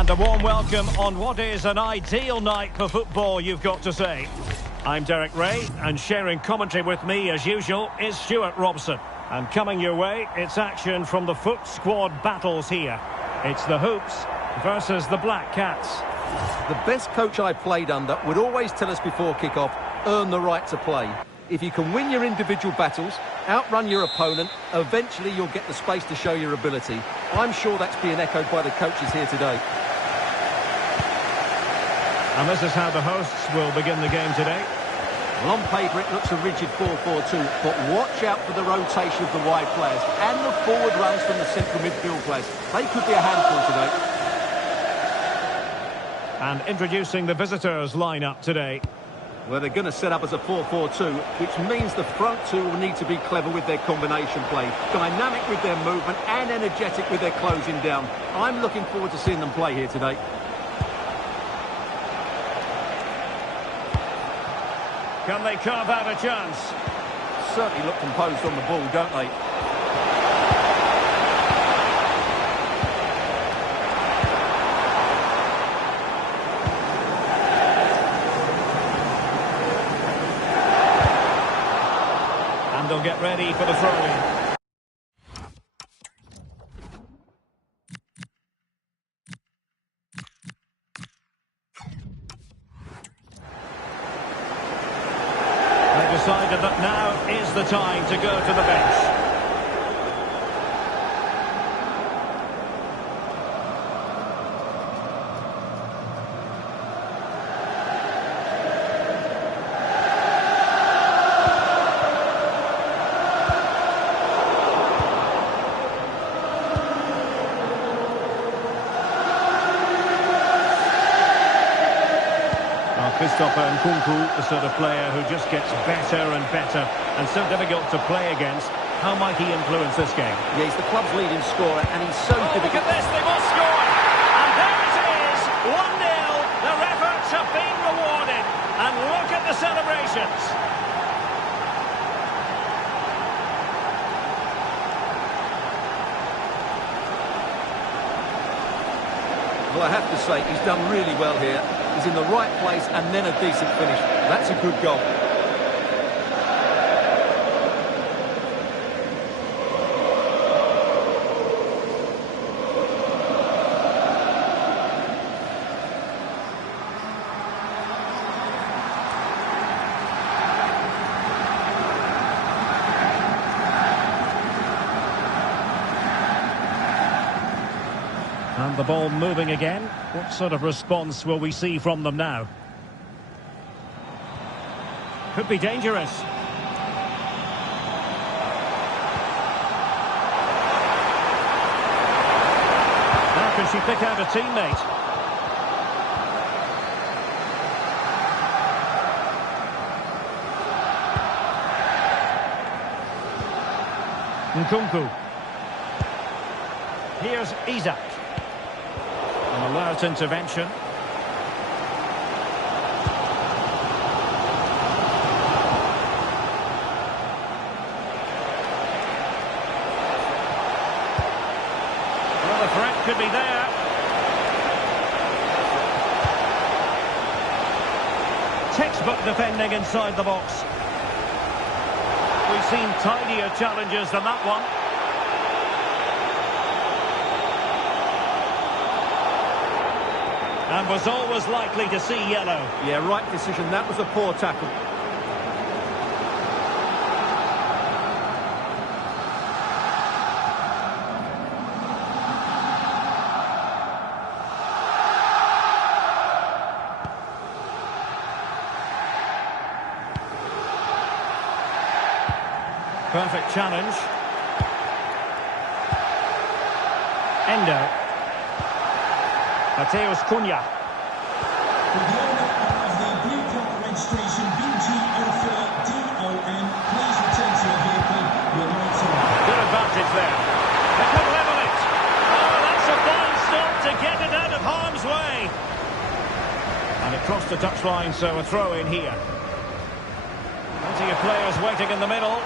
And a warm welcome on what is an ideal night for football, you've got to say. I'm Derek Ray, and sharing commentary with me, as usual, is Stuart Robson. And coming your way, it's action from the Foot Squad battles here. It's the Hoops versus the Black Cats. The best coach I played under would always tell us before kick-off, earn the right to play. If you can win your individual battles, outrun your opponent, eventually you'll get the space to show your ability. I'm sure that's being echoed by the coaches here today. And this is how the hosts will begin the game today. Well, on paper it looks a rigid 4-4-2, but watch out for the rotation of the wide players and the forward runs from the central midfield players. They could be a handful today. And introducing the visitors' lineup today. Well, they're going to set up as a 4-4-2, which means the front two will need to be clever with their combination play, dynamic with their movement and energetic with their closing down. I'm looking forward to seeing them play here today. Can they carve out a chance? Certainly look composed on the ball, don't they? And they'll get ready for the throw-in. Decided that now is the time to go to the bench. Christopher Nkunku, the sort of player who just gets better and better and so difficult to play against. How might he influence this game? Yeah, he's the club's leading scorer and he's so difficult. Look at this, they must score! And there it is, 1-0. Their efforts have been rewarded. And look at the celebrations. Well, I have to say, he's done really well here. He's in the right place and then a decent finish. That's a good goal. And the ball moving again. What sort of response will we see from them now? Could be dangerous. How can she pick out a teammate? Nkunku. Here's Isak. An alert intervention. Well, the threat could be there. Textbook defending inside the box. We've seen tidier challenges than that one. And was always likely to see yellow. Yeah, right decision. That was a poor tackle. Perfect challenge. Endo. Mateus Cunha. With the owner of the blue card registration BG04DON, please return to your vehicle. Your lights are on. Good advantage there. They could level it. Oh, that's a fine stop to get it out of harm's way. And it crossed the touchline, so a throw in here. Plenty of players waiting in the middle.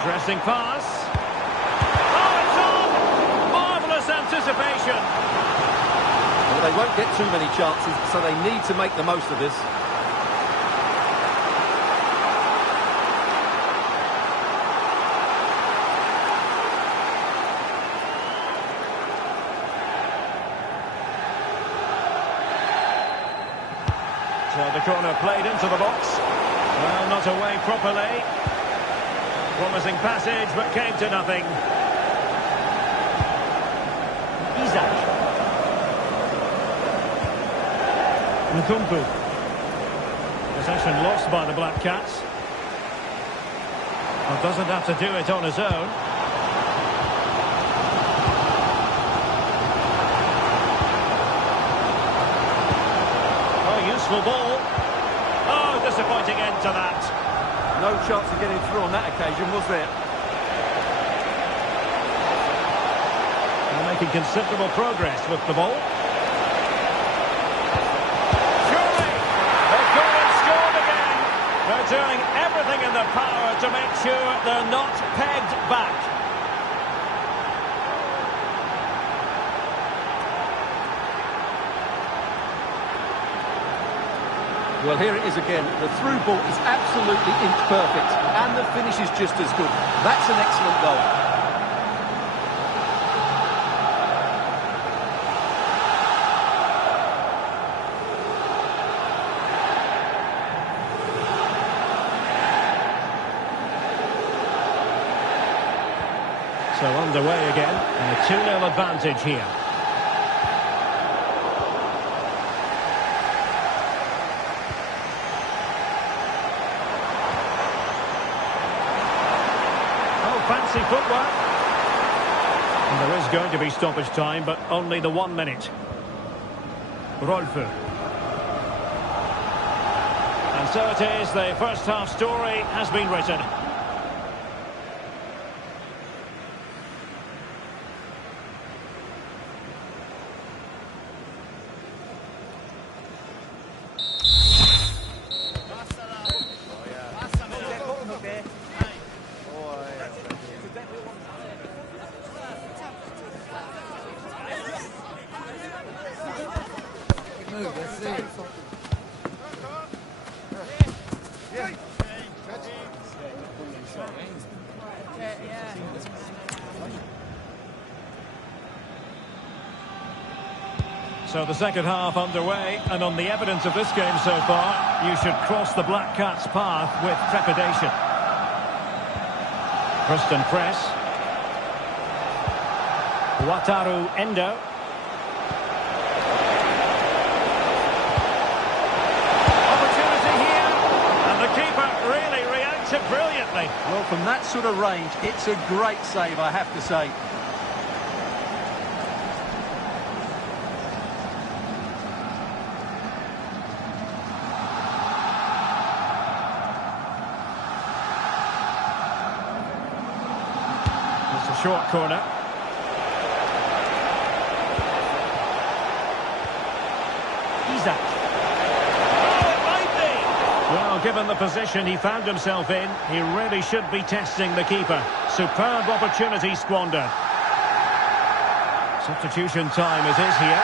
Interesting pass. Oh, it's on! Marvellous anticipation. They won't get too many chances, so they need to make the most of this. So the corner played into the box. Well, not away properly. Promising passage, but came to nothing. Isaac. Nkunku. Possession lost by the Black Cats. Well, doesn't have to do it on his own. Oh, useful ball. Oh, disappointing end to that. No chance of getting through on that occasion, was there? They're making considerable progress with the ball. Surely, they've gone and scored again. They're doing everything in their power to make sure they're not pegged back. Well, here it is again. The through ball is absolutely inch perfect, and the finish is just as good. That's an excellent goal. So underway again, and a 2-0 advantage here. Fancy footwork. And there is going to be stoppage time, but only the 1 minute. Rudolph. And so it is, the first half story has been written. So the second half underway, and on the evidence of this game so far, you should cross the Black Cats' path with trepidation. Kristen Press. Wataru Endo. Opportunity here, and the keeper really reacted brilliantly. Well, from that sort of range, it's a great save, I have to say. Short corner. Isaac. Oh, it might be! Well, given the position he found himself in, he really should be testing the keeper. Superb opportunity squandered. Substitution time it is here.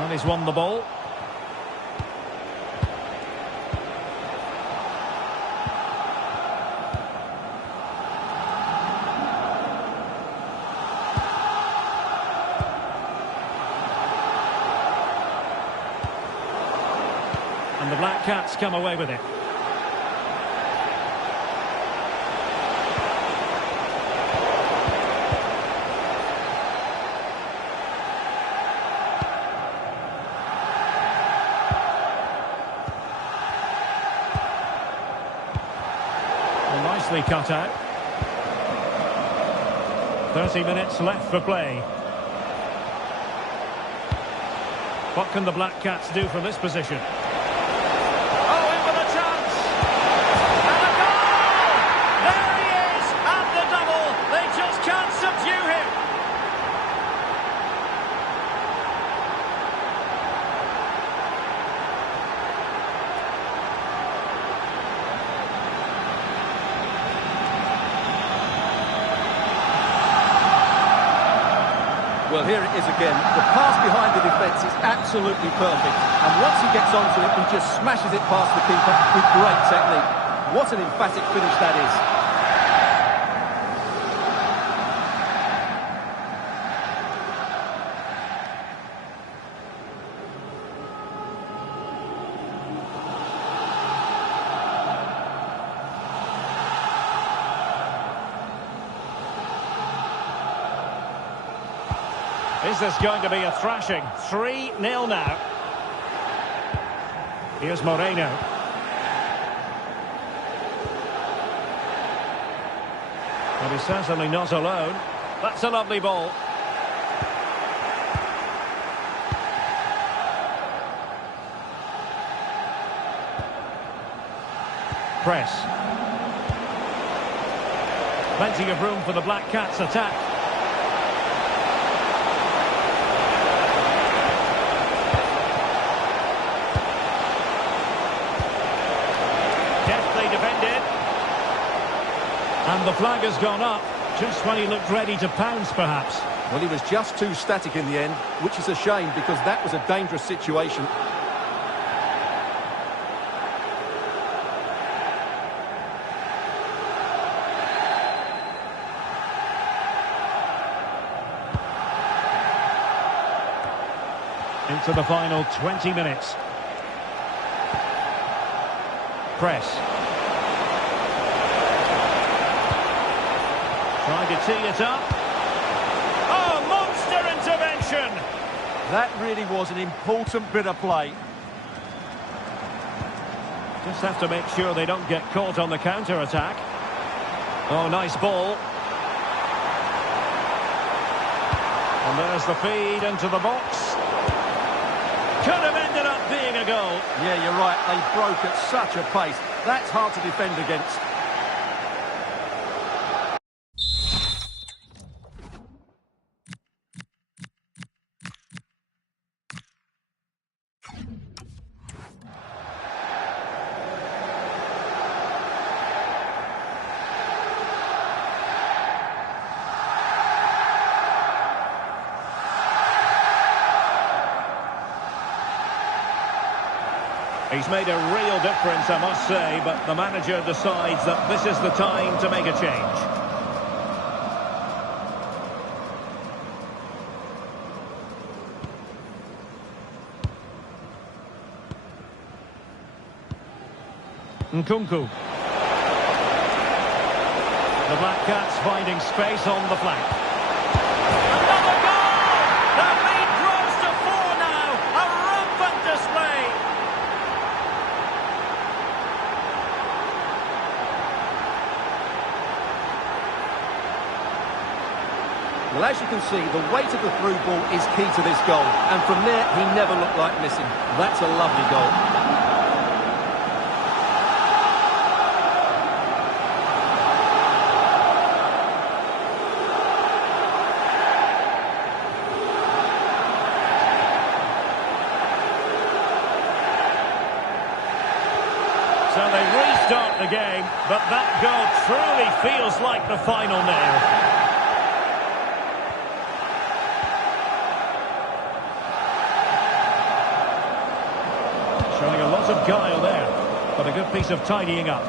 And he's won the ball. And the Black Cats come away with it. Nicely cut out. 30 minutes left for play. What can the Black Cats do from this position? Oh, in with a chance! And a goal! There he is! And the double! They just can't subdue him! Well, here it is again. The pass behind the defence is absolutely perfect. And once he gets onto it, he just smashes it past the keeper with great technique. What an emphatic finish that is. Is this going to be a thrashing? 3-0 now. Here's Moreno. Well, he's certainly not alone. That's a lovely ball. Press. Plenty of room for the Black Cats' attack. Deftly defended. And the flag has gone up, just when he looked ready to pounce, perhaps. Well, he was just too static in the end, which is a shame because that was a dangerous situation. Into the final 20 minutes. Press. Trying to tee it up. Oh, monster intervention! That really was an important bit of play. Just have to make sure they don't get caught on the counter-attack. Oh, nice ball. And there's the feed into the box. Could have ended up being a goal. Yeah, you're right. They broke at such a pace. That's hard to defend against. He's made a real difference, I must say, but the manager decides that this is the time to make a change. Nkunku. The Black Cats finding space on the flank. Another goal! The lead grows to 4 now. A rampant display. Well, as you can see, the weight of the through ball is key to this goal. And from there, he never looked like missing. That's a lovely goal. So they restart the game, but that goal truly feels like the final nail. Showing a lot of guile there, but a good piece of tidying up.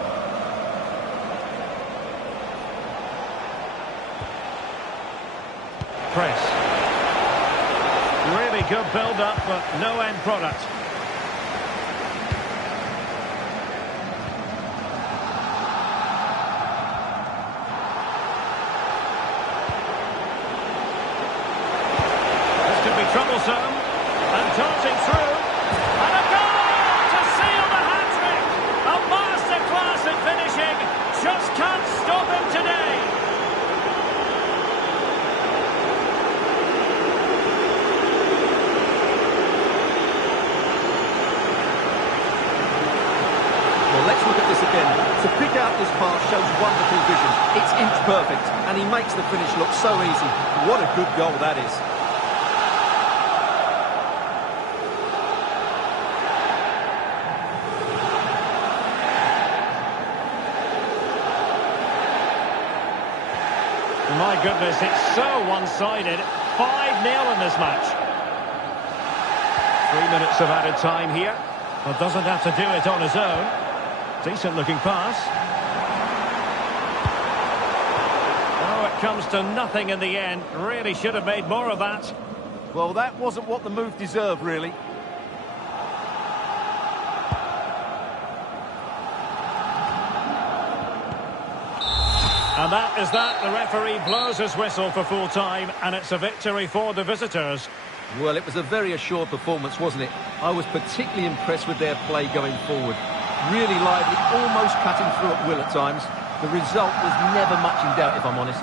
Press. Really good build-up, but no end product. Troublesome, and darting through, and a goal to seal the hat-trick! A masterclass in finishing, just can't stop him today! Well, let's look at this again. To pick out this pass shows wonderful vision. It's inch perfect, and he makes the finish look so easy. What a good goal that is. My goodness, it's so one-sided. 5-0 in this match. 3 minutes of added time here. Well, doesn't have to do it on his own. Decent looking pass. Oh, it comes to nothing in the end. Really should have made more of that. Well, that wasn't what the move deserved, really. And that is that. The referee blows his whistle for full time, and it's a victory for the visitors. Well, it was a very assured performance, wasn't it? I was particularly impressed with their play going forward. Really lively, almost cutting through at will at times. The result was never much in doubt, if I'm honest.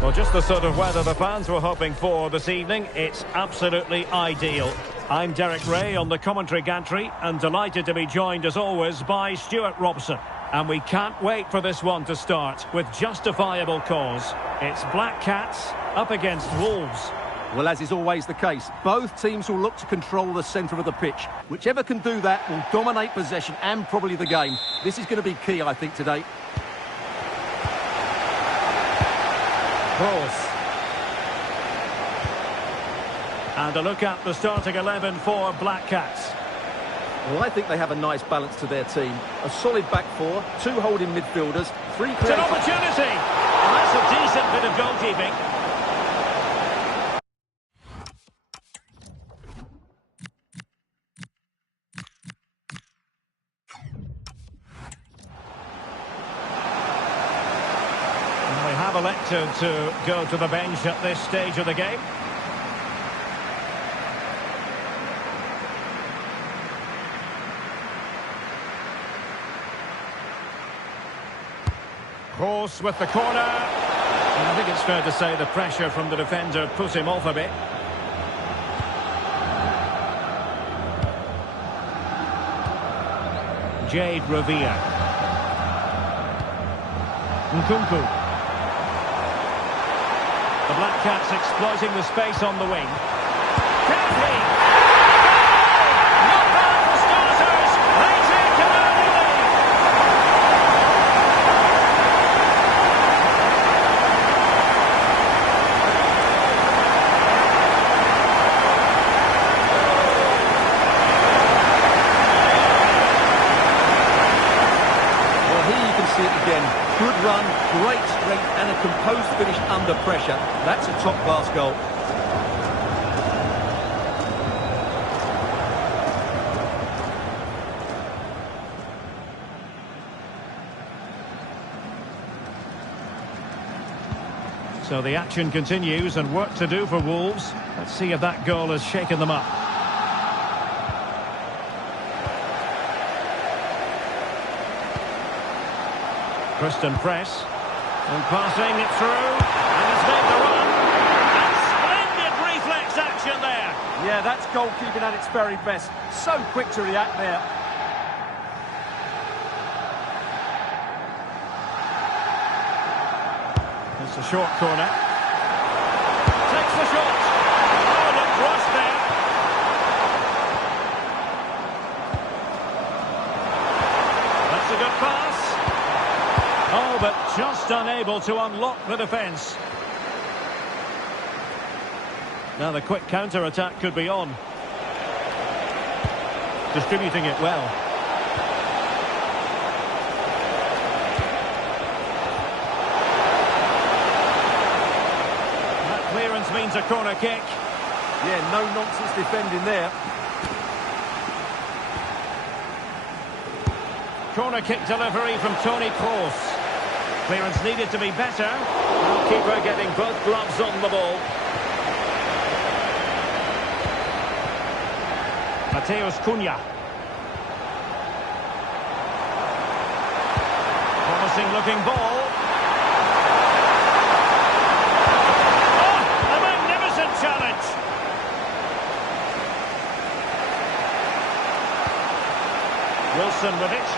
Well, just the sort of weather the fans were hoping for this evening. It's absolutely ideal. I'm Derek Ray on the commentary gantry and delighted to be joined as always by Stuart Robson. And we can't wait for this one to start with justifiable cause. It's Black Cats up against Wolves. Well, as is always the case, both teams will look to control the centre of the pitch. Whichever can do that will dominate possession and probably the game. This is going to be key, I think, today. Cross. And a look at the starting 11 for Black Cats. Well, I think they have a nice balance to their team. A solid back four, two holding midfielders, three It's an opportunity! And that's a decent bit of goalkeeping. And they have elected to go to the bench at this stage of the game. Cross with the corner. And I think it's fair to say the pressure from the defender put him off a bit. Jade Revere. Nkunku. The Black Cats exploiting the space on the wing. Carefully! Not bad for starters! They take an early lead! under pressure. That's a top-class goal. So the action continues and work to do for Wolves. Let's see if that goal has shaken them up. Christian press. And passing it through. And he's made the run. And splendid reflex action there. Yeah, that's goalkeeping at its very best. So quick to react there. It's a short corner. Takes the shot. Oh, looked rushed there. That's a good pass. Oh, but just unable to unlock the defence. Now the quick counter-attack could be on. Distributing it well. Clearance means a corner kick. Yeah, no nonsense defending there. Corner kick delivery from Toni Kroos. Clearance needed to be better. Keeper getting both gloves on the ball. Mateus Cunha. Promising looking ball. Challenge. Wilson with it.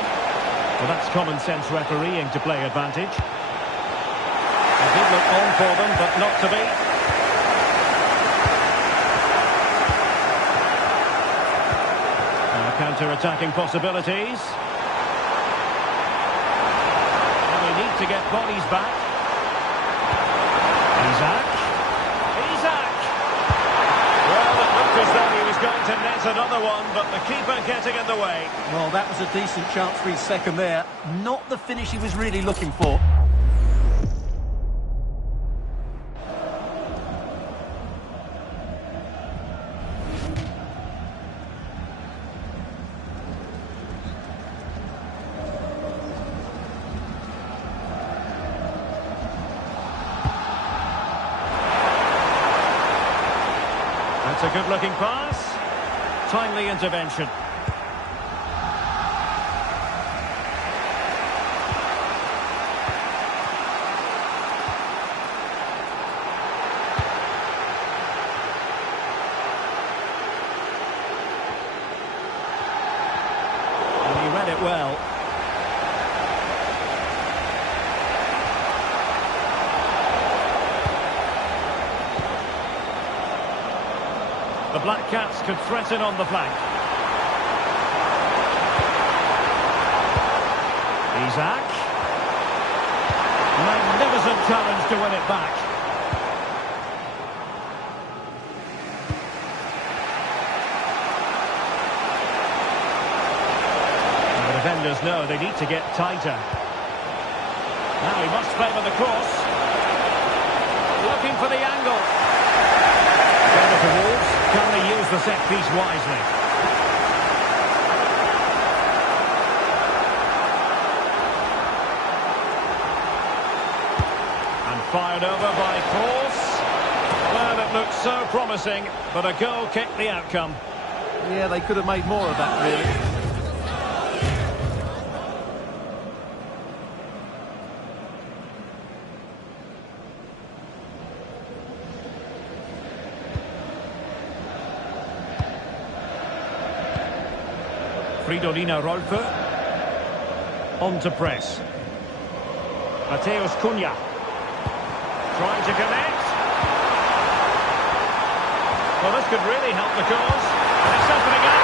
Well, that's common sense refereeing to play advantage. It did look on for them, but not to be. Counter-attacking possibilities. And they need to get bodies back. Isaac. As though he was going to net another one, but the keeper getting in the way. Well, that was a decent chance for his second there. Not the finish he was really looking for. That's a good-looking pass. Timely intervention. And he read it well. The Black Cats could threaten on the flank. Isaac. Magnificent challenge to win it back. And the defenders know they need to get tighter. Now he must favour the cross. Looking for the angle. Corner for Wolves. Can they use the set piece wisely? And fired over by Kroos. Well, it looked so promising, but a goal kicked the outcome. Yeah, they could have made more of that, really. Fridolina Rolfö. On to press. Mateus Cunha. Trying to connect. Well, this could really help the cause. And it's opening up.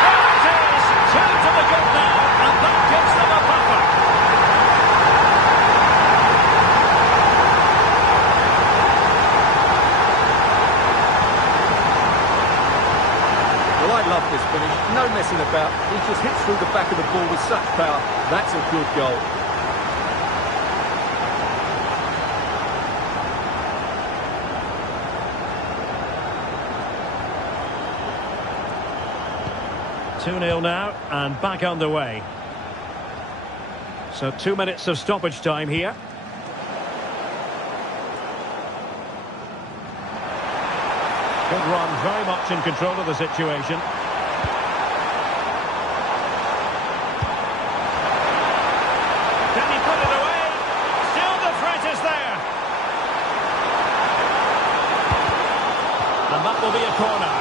There it is! 2 to the good now, and that gives them a buffer. Well, I love this finish. No messing about. He just hits through the back of the ball with such power. That's a good goal. 2-0 now, and back underway. So 2 minutes of stoppage time here. Good run, very much in control of the situation. Can he put it away? Still the threat is there. And that will be a corner.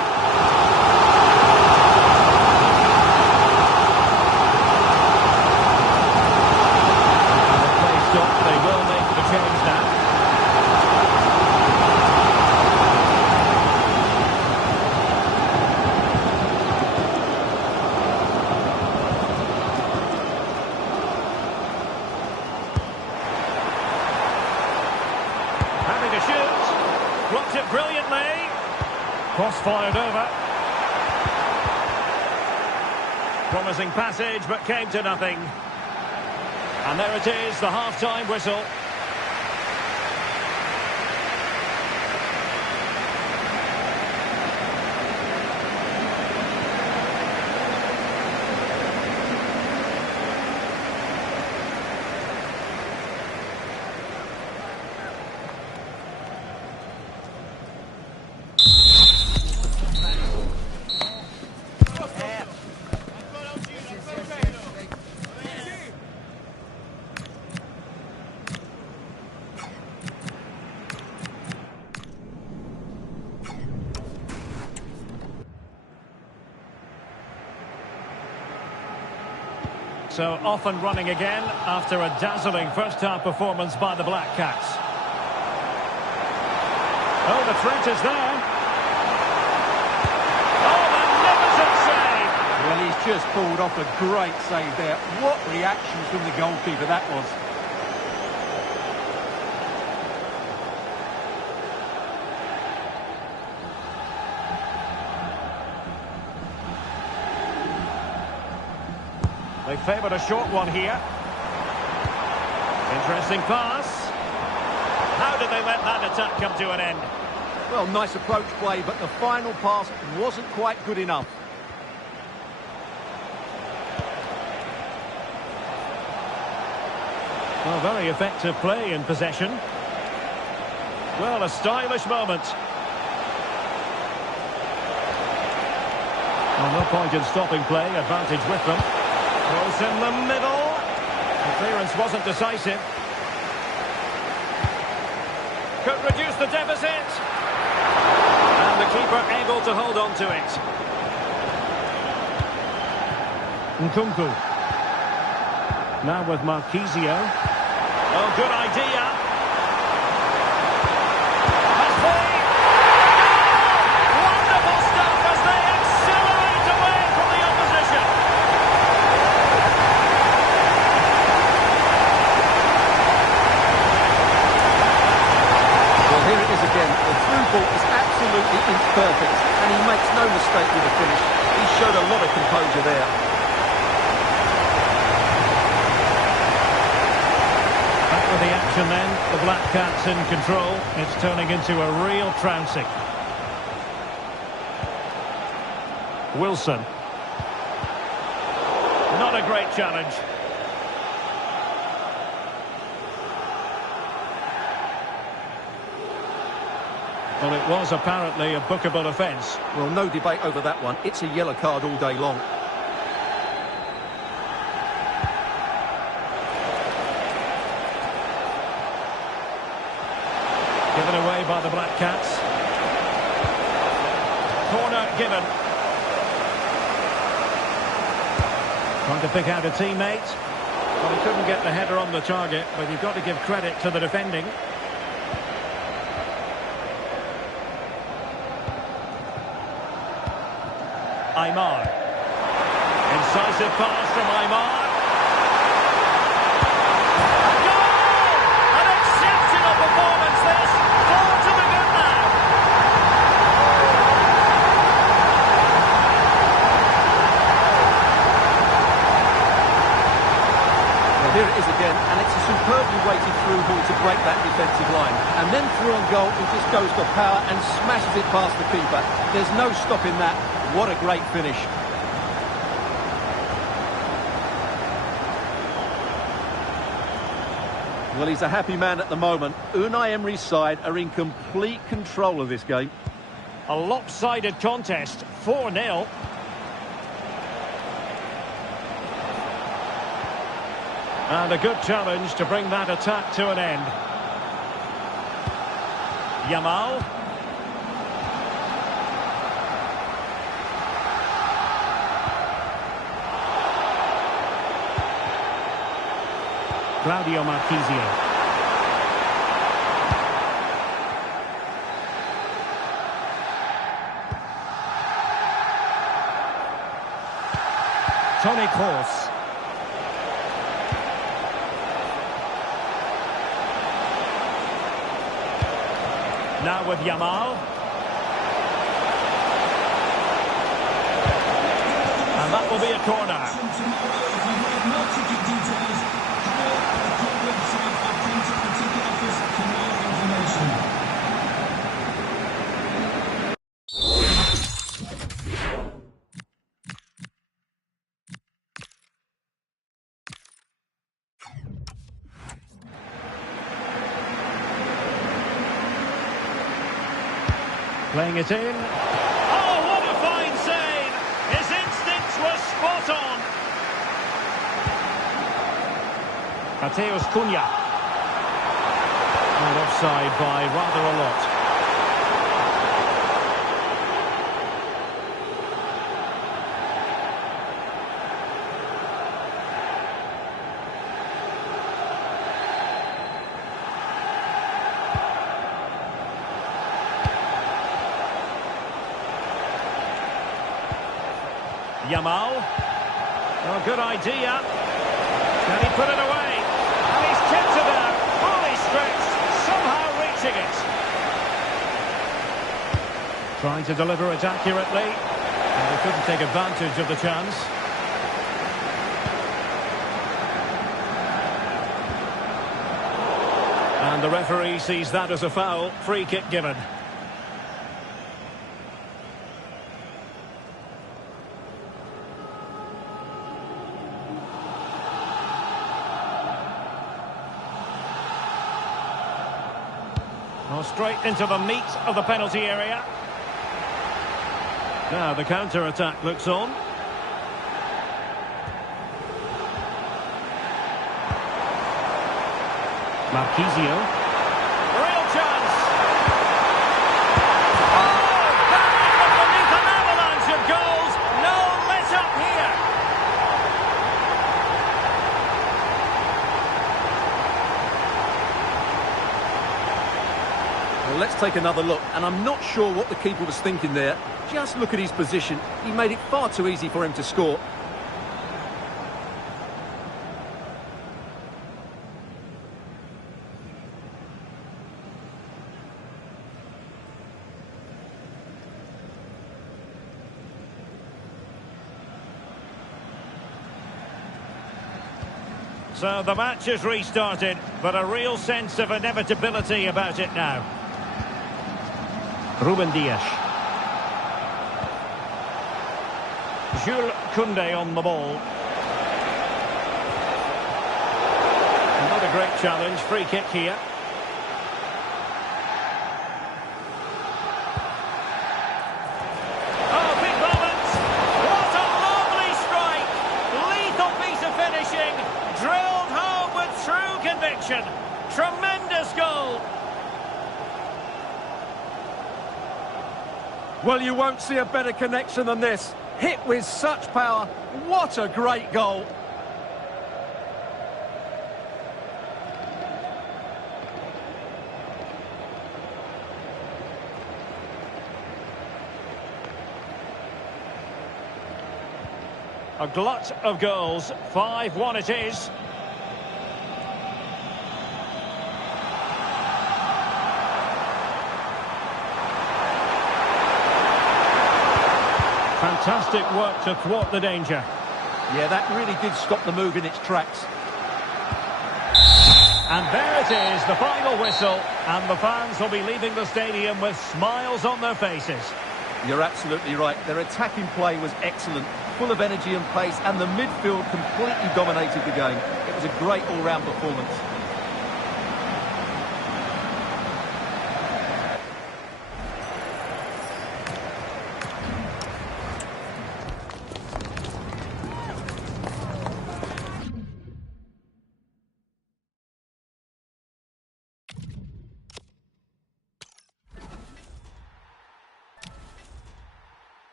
They will make the change now. Having a shoot. Blocked it brilliantly. Cross fired over. Promising passage, but came to nothing. And there it is, the half-time whistle. So off and running again after a dazzling first-half performance by the Black Cats. Oh, the threat is there. Oh, magnificent save! Well, he's just pulled off a great save there. What reaction from the goalkeeper that was. They favoured a short one here. Interesting pass. How did they let that attack come to an end? Well, nice approach play, but the final pass wasn't quite good enough. Well, very effective play in possession. Well, a stylish moment. Well, no point in stopping play, advantage with them. Close in the middle. The clearance wasn't decisive. Could reduce the deficit. And the keeper able to hold on to it. Nkunku. Now with Marquisio. Oh, good idea. That's play. Wonderful stuff as they accelerate away from the opposition. Well, here it is again. The through ball is absolutely imperfect, and he makes no mistake with the finish. He showed a lot of composure there. Back with the action then. The Black Cats in control. It's turning into a real trouncing. Wilson. Not a great challenge. Well, it was apparently a bookable offence. Well, no debate over that one. It's a yellow card all day long. Given away by the Black Cats. Corner given. Trying to pick out a teammate. Well, he couldn't get the header on the target, but you've got to give credit to the defending. Aymar. Incisive pass from Aymar. Goal! An exceptional performance this. Ball to the good man. Well, here it is again, and it's a superbly weighted through ball to break that defensive line. And then through on goal, he just goes for power and smashes it past the keeper. There's no stopping that. What a great finish. Well, he's a happy man at the moment. Unai Emery's side are in complete control of this game. A lopsided contest, 4-0. And a good challenge to bring that attack to an end. Yamal. Claudio Marchisio. Toni Kroos. Now with Yamal. And that will be a corner. Playing it in. Oh, what a fine save! His instincts were spot on. Mateus Cunha. And offside by rather a lot. Yamal. Oh, good idea. Can he put it away? And he's kept it out. Fully stretched. Somehow reaching it. Trying to deliver it accurately. And he couldn't take advantage of the chance. And the referee sees that as a foul. Free kick given. Well, straight into the meat of the penalty area. Now the counter-attack looks on. Marchisio. Real chance. Oh, buried from beneath an avalanche of goals. No let-up here. Well, let's take another look, and I'm not sure what the keeper was thinking there. Just look at his position. He made it far too easy for him to score. So the match is restarted, but a real sense of inevitability about it now. Ruben Dias. Jules Koundé on the ball. Not a great challenge, free kick here. Oh, big moment! What a lovely strike! Lethal piece of finishing, drilled home with true conviction. Tremendous goal! Well, you won't see a better connection than this. Hit with such power. What a great goal. A glut of goals. 5-1 it is. Fantastic work to thwart the danger. Yeah, that really did stop the move in its tracks. And there it is, the final whistle. And the fans will be leaving the stadium with smiles on their faces. You're absolutely right. Their attacking play was excellent, full of energy and pace, and the midfield completely dominated the game. It was a great all-round performance.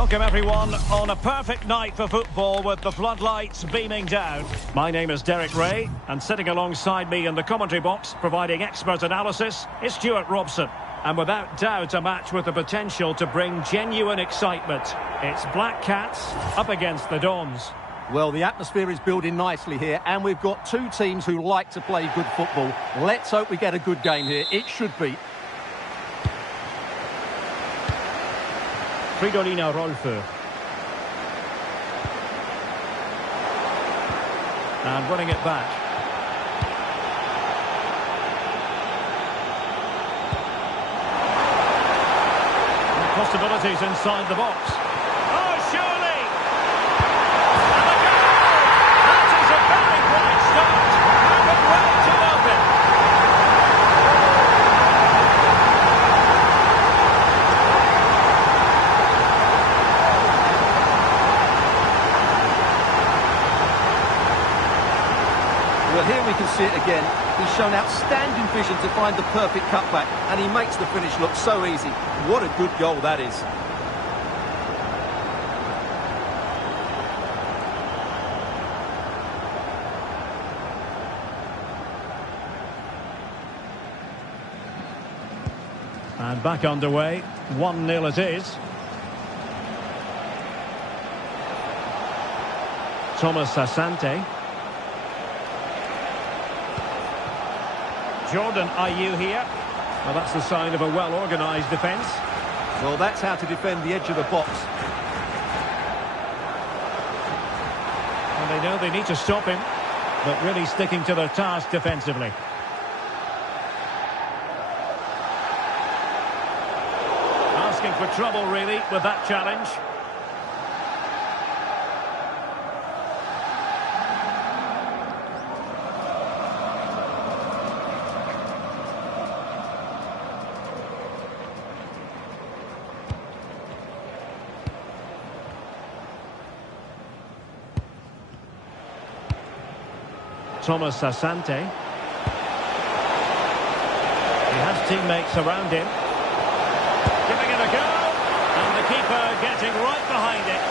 Welcome everyone on a perfect night for football with the floodlights beaming down. My name is Derek Ray, and sitting alongside me in the commentary box providing expert analysis is Stuart Robson. And without doubt a match with the potential to bring genuine excitement. It's Black Cats up against the Dons. Well, the atmosphere is building nicely here, and we've got two teams who like to play good football. Let's hope we get a good game here. It should be. Fridolina Rolfo. And winning it back. And possibilities inside the box. Oh, surely! And a goal! That is a very bright start. And a way to open. Well, here we can see it again. He's shown outstanding vision to find the perfect cutback, and he makes the finish look so easy. What a good goal that is. And back underway. 1-0 it is. Thomas Asante. Jordan Ayew here. Well, that's the sign of a well-organised defence. Well, that's how to defend the edge of the box. And they know they need to stop him, but really sticking to their task defensively. Asking for trouble, really, with that challenge. Thomas Asante. He has teammates around him. Giving it a go. And the keeper getting right behind it.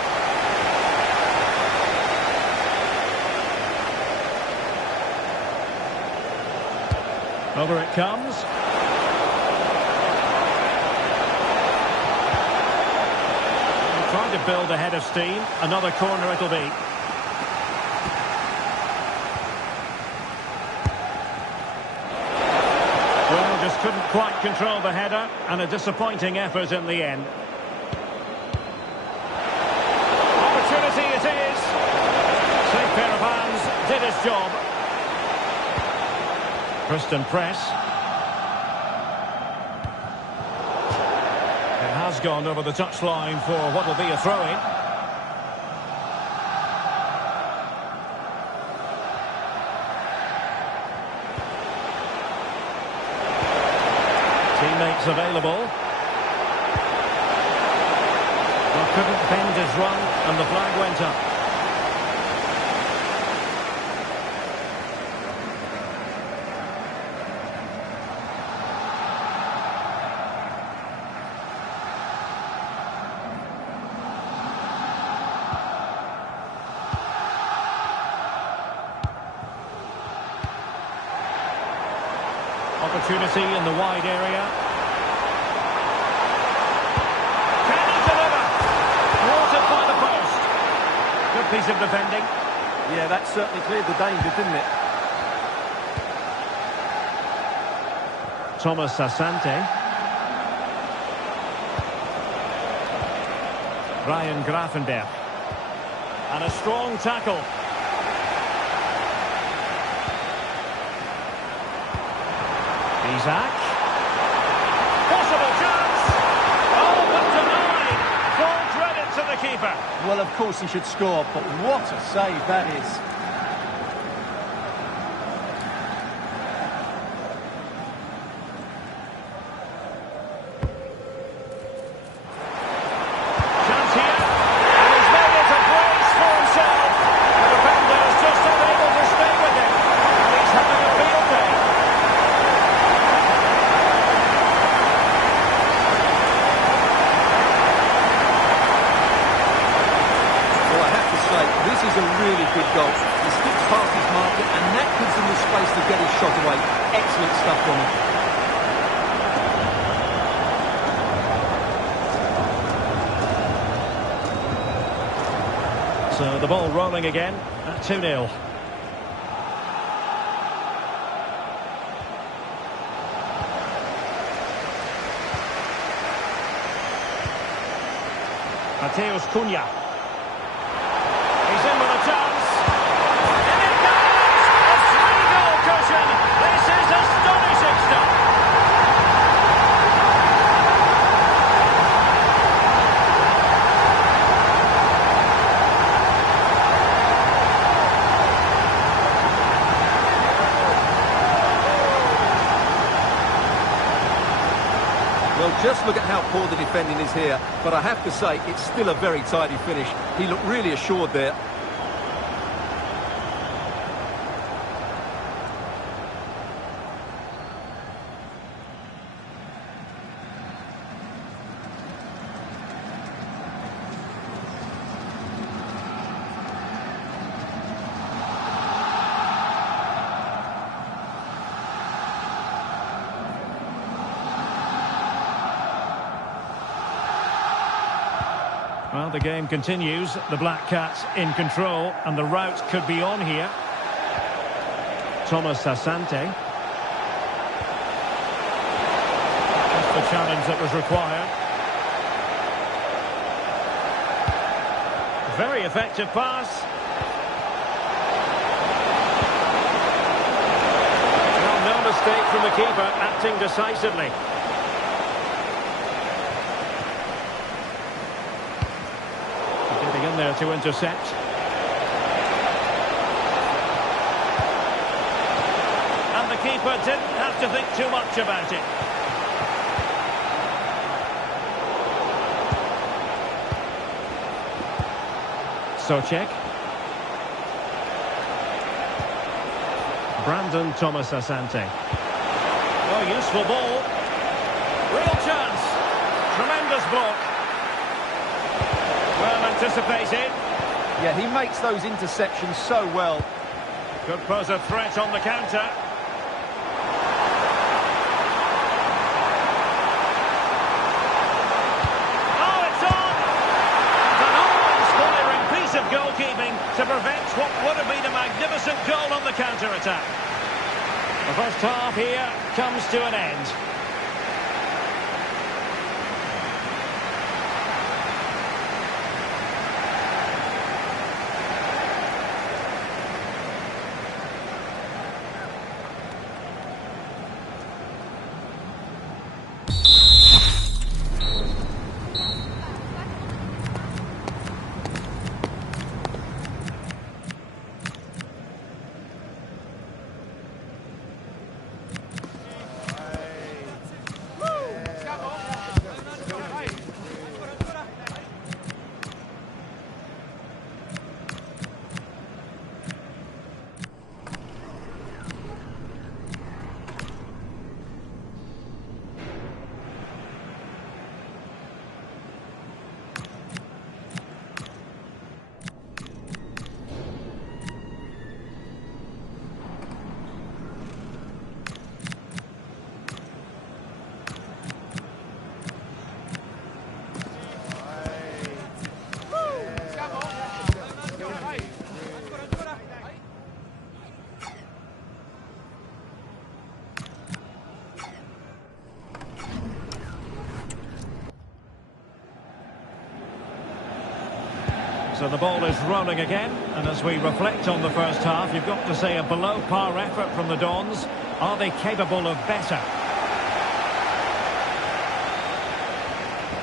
Over it comes. They're trying to build a head of steam. Another corner it'll be. Just couldn't quite control the header, and a disappointing effort in the end. Opportunity it is. Safe pair of hands, did his job. Christian press. It has gone over the touchline for what will be a throw-in. Teammates available. Well, couldn't bend his run, and the flag went up. Opportunity in the wide area. Can he deliver? Thwarted by the post. Good piece of defending. Yeah, that certainly cleared the danger, didn't it? Thomas Asante. Ryan Grafenberg. And a strong tackle. Isaac. Possible chance. Oh, but denied. Full credit to the keeper. Well, of course he should score, but what a save that is. Chance here. And he's made it a brace for himself. The defender is just unable to stay with him. And he's having a field day. a really good goal. He skips past his marker, and that gives him the space to get his shot away. Excellent stuff from him. So the ball rolling again at 2-0. Mateus Cunha. He's in with a chance. And it goes! A three-goal cushion! This is astonishing stuff! Well, just look at how poor the defending is here. But I have to say, it's still a very tidy finish. He looked really assured there. Well, the game continues. The Black Cats in control, and the route could be on here. Thomas Asante. Just the challenge that was required. Very effective pass. Well, no mistake from the keeper, acting decisively. In there to intercept. And the keeper didn't have to think too much about it. Soucek. Brandon Thomas Asante. Oh, useful ball. Real chance. Tremendous block. Well anticipated. Yeah, he makes those interceptions so well. Could pose a threat on the counter. Oh, it's on! An awe-inspiring piece of goalkeeping to prevent what would have been a magnificent goal on the counter-attack. The first half here comes to an end. So the ball is rolling again, and as we reflect on the first half, you've got to say a below-par effort from the Dons. Are they capable of better?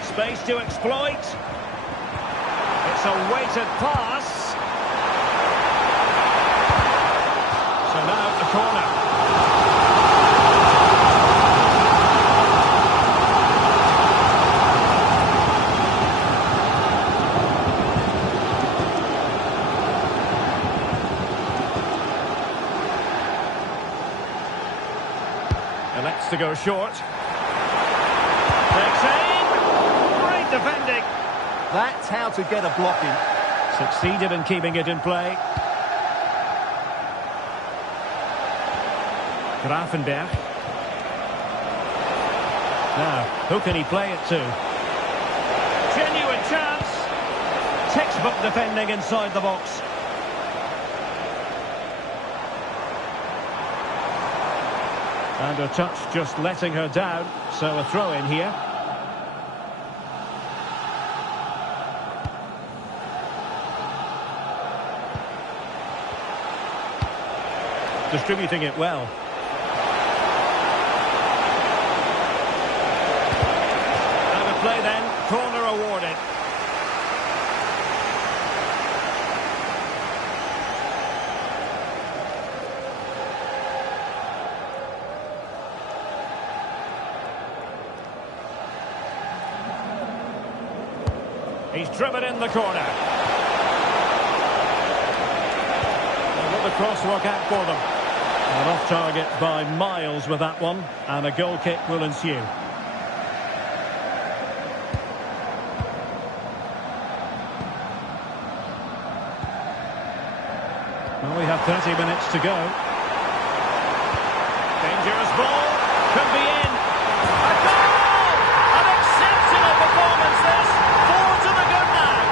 Space to exploit. It's a weighted pass. So now the corner. Elects to go short. Takes aim. Great defending. That's how to get a block in. Succeeded in keeping it in play. Grafenberg. Now, who can he play it to? Genuine chance. Textbook defending inside the box. And a touch just letting her down. So a throw in here. Distributing it well. Out of play then, corner awarded. He's driven in the corner. And will the cross work out for them? And off target by miles with that one, and a goal kick will ensue. Well, we have 30 minutes to go. Dangerous ball, could be in. A goal! An exceptional performance this. 4 to the good now.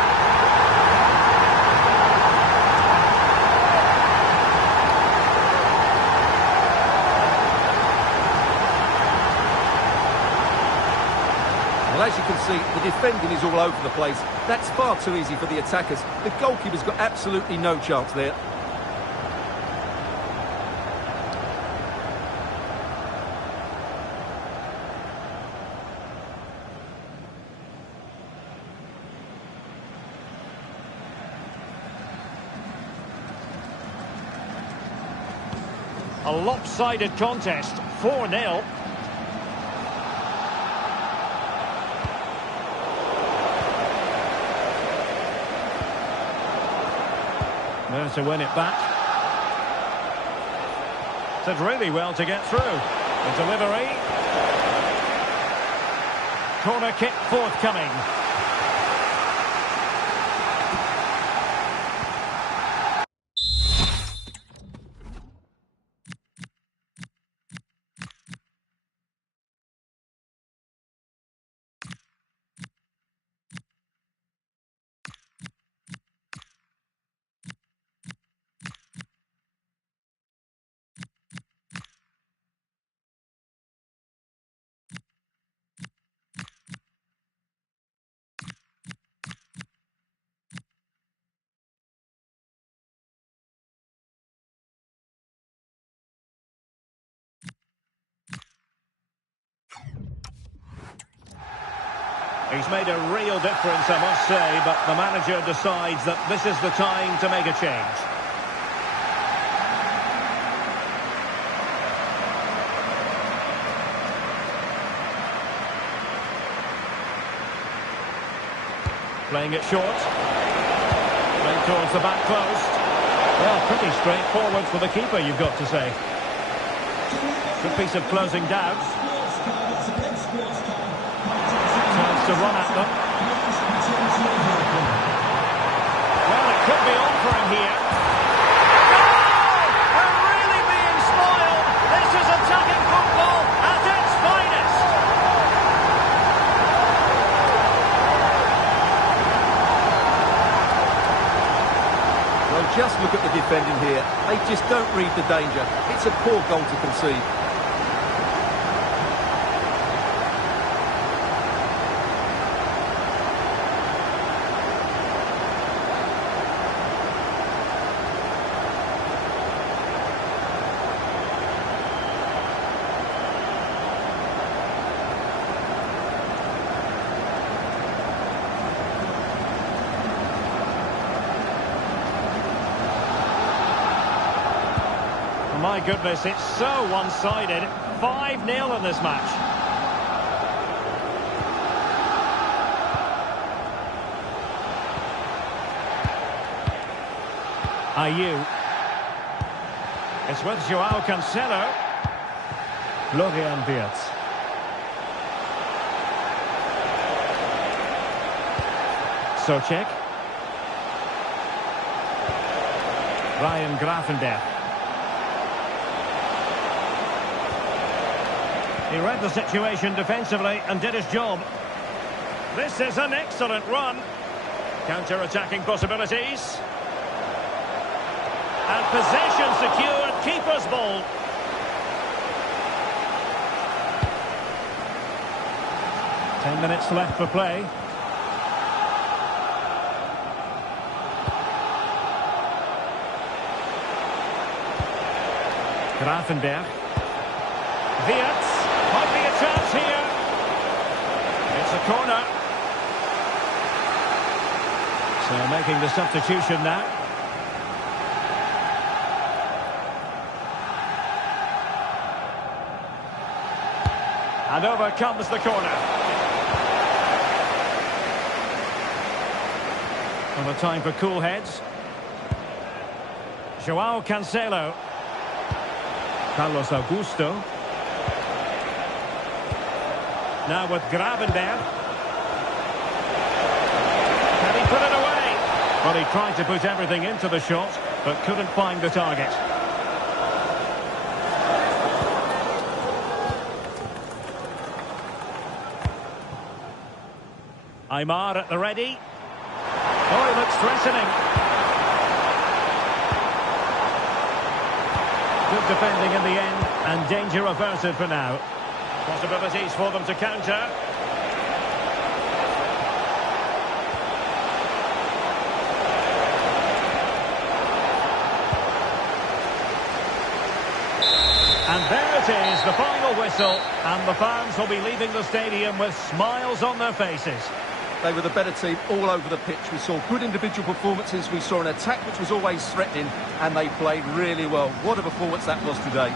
Well, as you can see, the defending is all over the place. That's far too easy for the attackers. The goalkeeper's got absolutely no chance there. A lopsided contest, 4-0. There to win it back. Did really well to get through. The delivery. Corner kick forthcoming. He's made a real difference, I must say, but the manager decides that this is the time to make a change. Playing it short. Playing towards the back post. Well, pretty straightforward for the keeper, you've got to say. Good piece of closing doubts. To run at them. Well, it could be on for him here. Goal! We're really being spoiled. This is attacking football at its finest. Well, just look at the defending here. They just don't read the danger. It's a poor goal to concede. My goodness, it's so one-sided. 5-0 in this match. Ayew. It's with Joao Cancelo. Florian Wirtz. Soucek. Ryan Grafenberg. He read the situation defensively and did his job. This is an excellent run. Counter-attacking possibilities. And possession secured, keeper's ball. Ten minutes left for play. Grafenberg. Wirtz. Might be a chance here. It's a corner. So making the substitution now. And over comes the corner. And a time for cool heads. Joao Cancelo. Carlos Augusto. Now with Gravenberg. Can he put it away? Well, he tried to put everything into the shot, but couldn't find the target. Aymar at the ready. Oh, he looks threatening. Good defending in the end, and danger averted for now. Possibilities for them to counter. And there it is, the final whistle, and the fans will be leaving the stadium with smiles on their faces. They were the better team all over the pitch. We saw good individual performances. We saw an attack which was always threatening, and they played really well. What a performance that was today.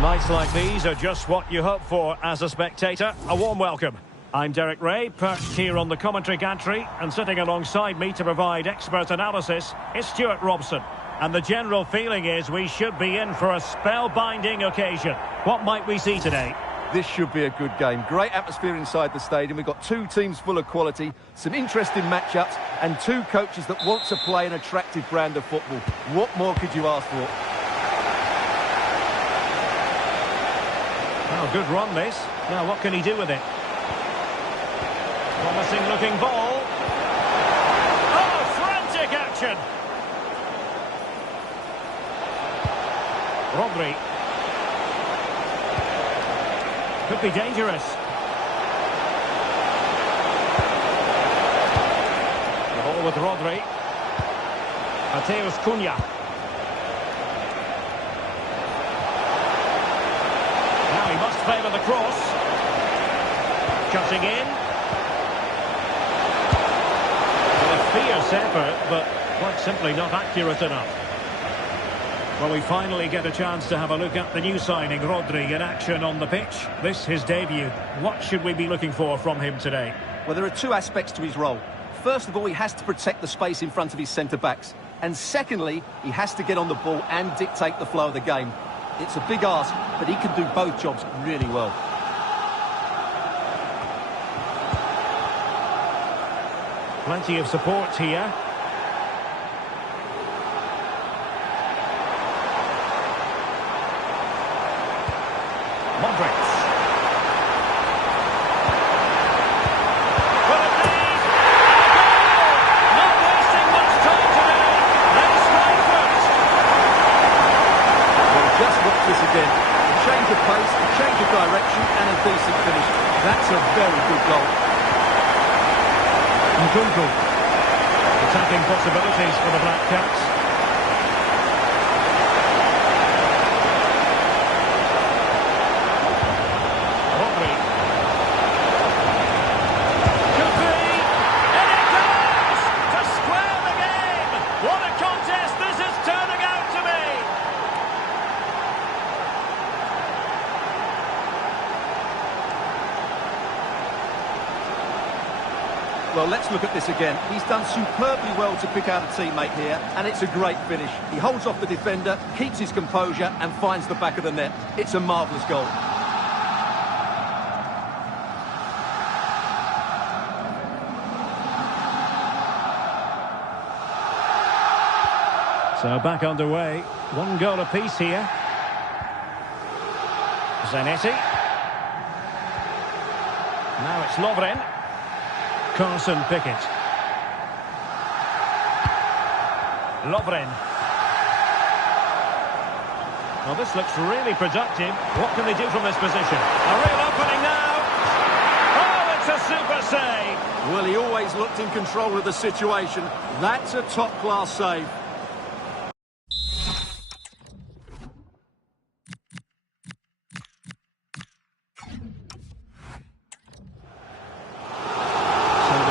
Well, nights like these are just what you hope for as a spectator. A warm welcome. I'm Derek Ray, perched here on the commentary gantry, and sitting alongside me to provide expert analysis is Stuart Robson. And the general feeling is we should be in for a spellbinding occasion. What might we see today? This should be a good game. Great atmosphere inside the stadium. We've got two teams full of quality, some interesting matchups, and two coaches that want to play an attractive brand of football. What more could you ask for? Oh, good run this. Now what can he do with it? Promising looking ball. Oh, frantic action! Rodri. Could be dangerous. The ball with Rodri. Mateus Cunha. Now he must favour the cross. Cutting in. Well, a fierce effort, but quite simply not accurate enough. Well, we finally get a chance to have a look at the new signing, Rodri, in action on the pitch. This, his debut. What should we be looking for from him today? Well, there are two aspects to his role. First of all, he has to protect the space in front of his centre-backs. And secondly, he has to get on the ball and dictate the flow of the game. It's a big ask, but he can do both jobs really well. Plenty of support here. Modric. Will it be? Not wasting much time today. They strike first. Well, just watch this again. A change of pace, a change of direction, and a decent finish. That's a very good goal. Nkunku. Attacking possibilities for the Black Cats. Well, let's look at this again. He's done superbly well to pick out a teammate here, and it's a great finish. He holds off the defender, keeps his composure, and finds the back of the net. It's a marvellous goal. So back underway. One goal apiece here. Zanetti. Now it's Lovren. Carson Pickett. Lovren. Well, this looks really productive. What can they do from this position? A real opening now. Oh, it's a super save. Well, he always looked in control of the situation. That's a top-class save.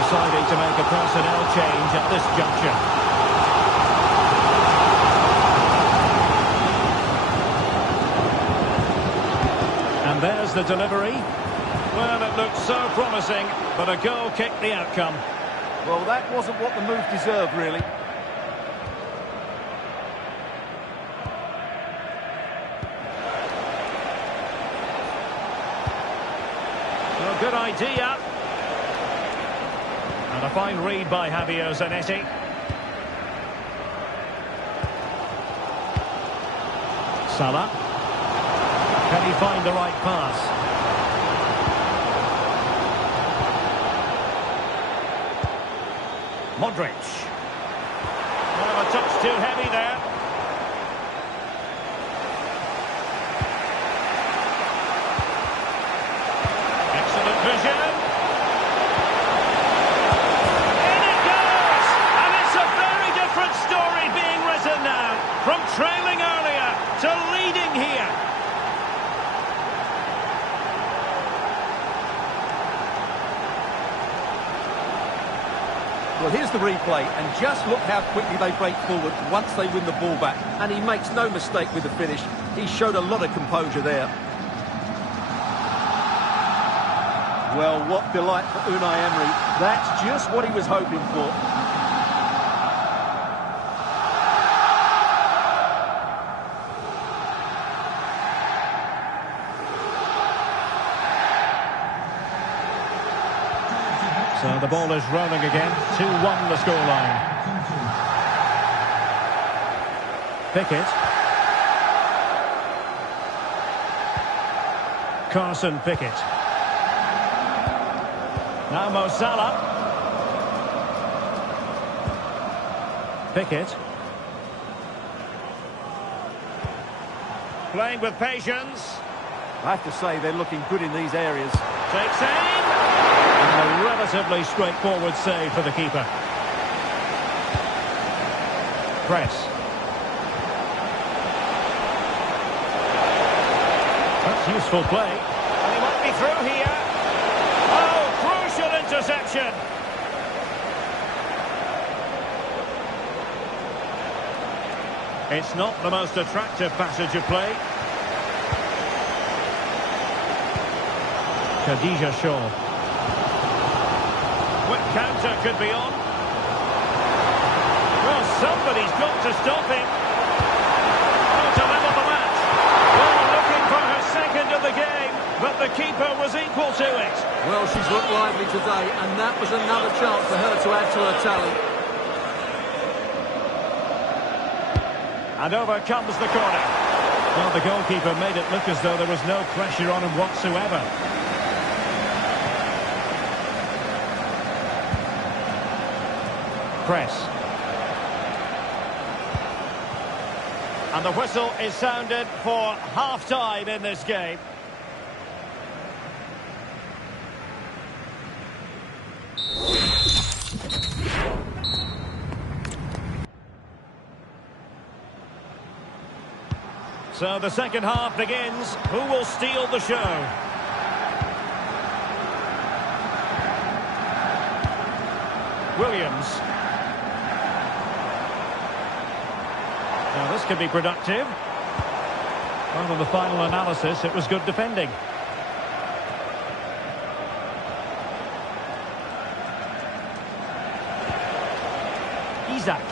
Deciding to make a personnel change at this juncture. And there's the delivery. Well, it looked so promising, but a goal kicked the outcome. Well, that wasn't what the move deserved, really. Well, good idea. And a fine read by Javier Zanetti. Salah. Can he find the right pass? Modric. Well, a touch too heavy there. Excellent vision. From trailing earlier to leading here. Well, here's the replay, and just look how quickly they break forward once they win the ball back. And he makes no mistake with the finish. He showed a lot of composure there. Well, what delight for Unai Emery. That's just what he was hoping for. So the ball is rolling again. 2-1 the scoreline. Pickett. Carson Pickett. Now Mo Salah. Pickett. Playing with patience. I have to say they're looking good in these areas. Takes aim. And a relatively straightforward save for the keeper. Press. That's useful play. And he might be through here. Oh, crucial interception. It's not the most attractive passage of play. Khadija Shaw. Quick counter could be on. Well, somebody's got to stop him. Oh, to level the match. Well, looking for her second of the game, but the keeper was equal to it. Well, she's looked lively today, and that was another chance for her to add to her tally. And over comes the corner. Well, the goalkeeper made it look as though there was no pressure on him whatsoever. Press. And the whistle is sounded for half-time in this game. So the second half begins. Who will steal the show? Williams. Now this could be productive. Well, on the final analysis, it was good defending. Isaac.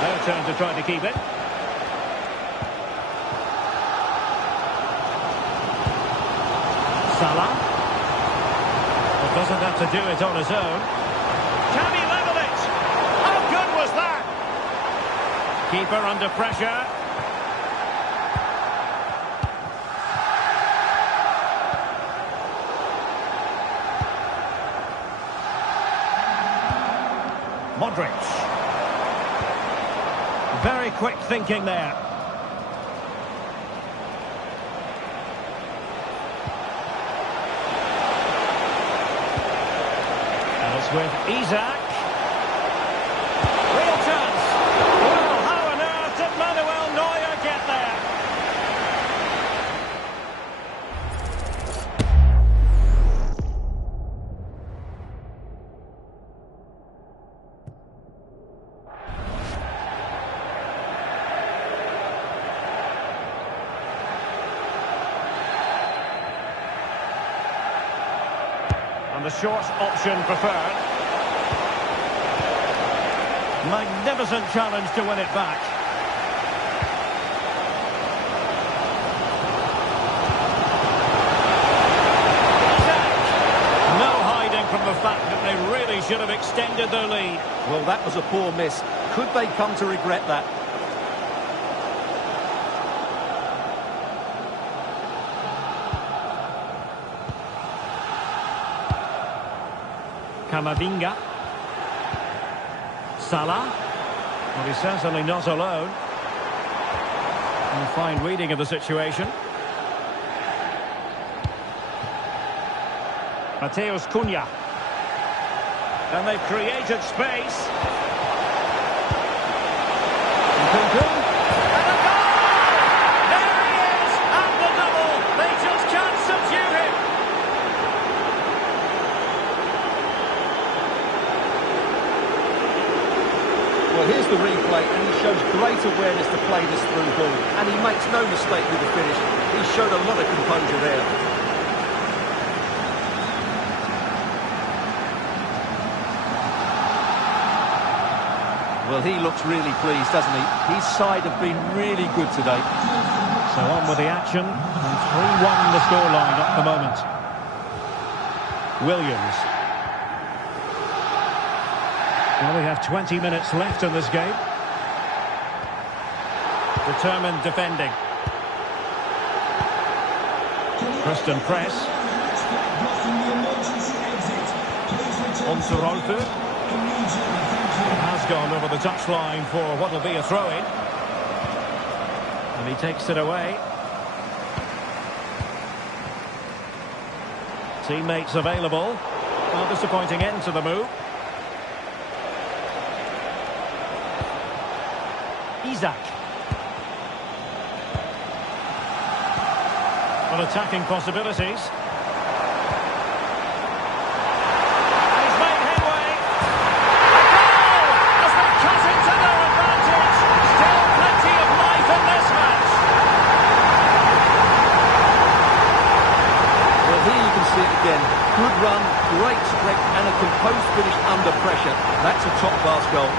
Their turn to try to keep it. Salah. But doesn't have to do it on his own. Can he level it? How good was that? Keeper under pressure. Modric. Very quick thinking there. And it's with Isaac. Real chance. Well, how on earth did Manuel Neuer get there? And the short option preferred. Magnificent challenge to win it back. No hiding from the fact that they really should have extended their lead. Well, that was a poor miss. Could they come to regret that? Camavinga. Salah. Well, he's certainly not alone. And a fine reading of the situation. Mateus Cunha. And they've created space. Nkunku. And a goal! There he is! And the double! They just can't subdue him! to play this through ball, and he makes no mistake with the finish. He showed a lot of composure there. Well, he looks really pleased, doesn't he? His side have been really good today. So on with the action, and 3-1 the scoreline at the moment. Williams. Well, we have 20 minutes left in this game. Determined defending. Christian press. On to Rudolph. Has gone over the touchline for what will be a throw-in. And he takes it away. Teammates available. A disappointing end to the move. Isaac. On attacking possibilities. And he's made headway. Goal! As they cut into their advantage. Still plenty of life in this match. Well, here you can see it again. Good run, great strength, and a composed finish under pressure. That's a top-class goal.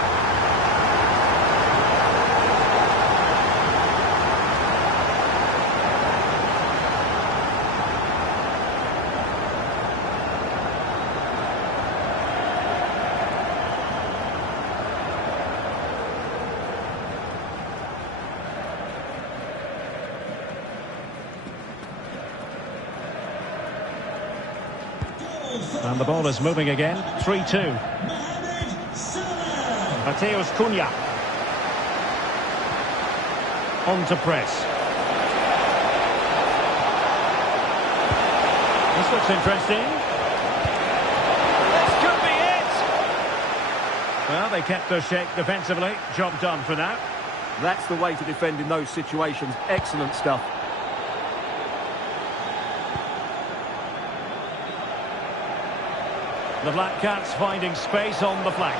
And the ball is moving again. 3-2. Mateus Cunha. On to press. This looks interesting. This could be it. Well, they kept their shape defensively. Job done for now. That's the way to defend in those situations. Excellent stuff. The Black Cats finding space on the flank.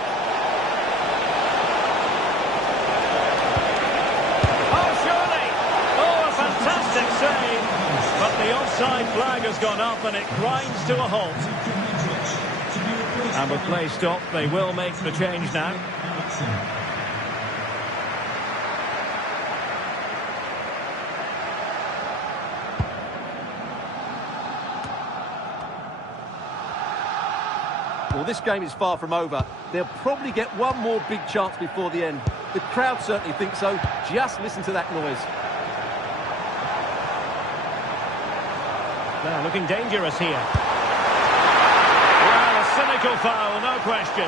Oh, surely! Oh, a fantastic save! But the offside flag has gone up and it grinds to a halt. And with play stopped, they will make the change now. Well, this game is far from over. They'll probably get one more big chance before the end. The crowd certainly think so. Just listen to that noise. Now, looking dangerous here. Well, a cynical foul, no question.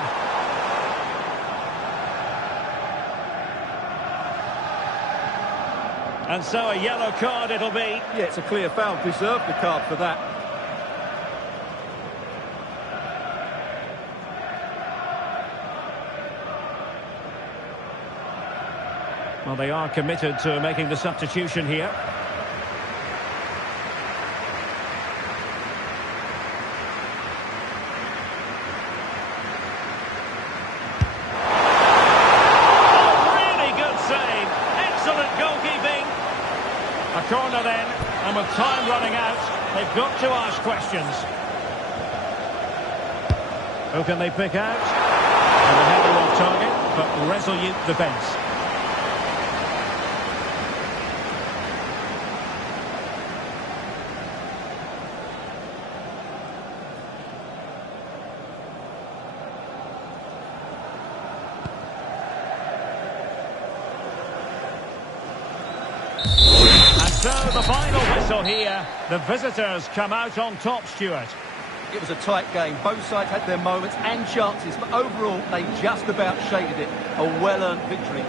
And so a yellow card it'll be. Yeah, it's a clear foul. Deserved the card for that. Well, they are committed to making the substitution here. Oh, really good save. Excellent goalkeeping. A corner then, and with time running out, they've got to ask questions. Who can they pick out? And the header off target, but resolute defence. So the final whistle here. The visitors come out on top, Stuart. It was a tight game. Both sides had their moments and chances, but overall they just about shaded it. A well-earned victory.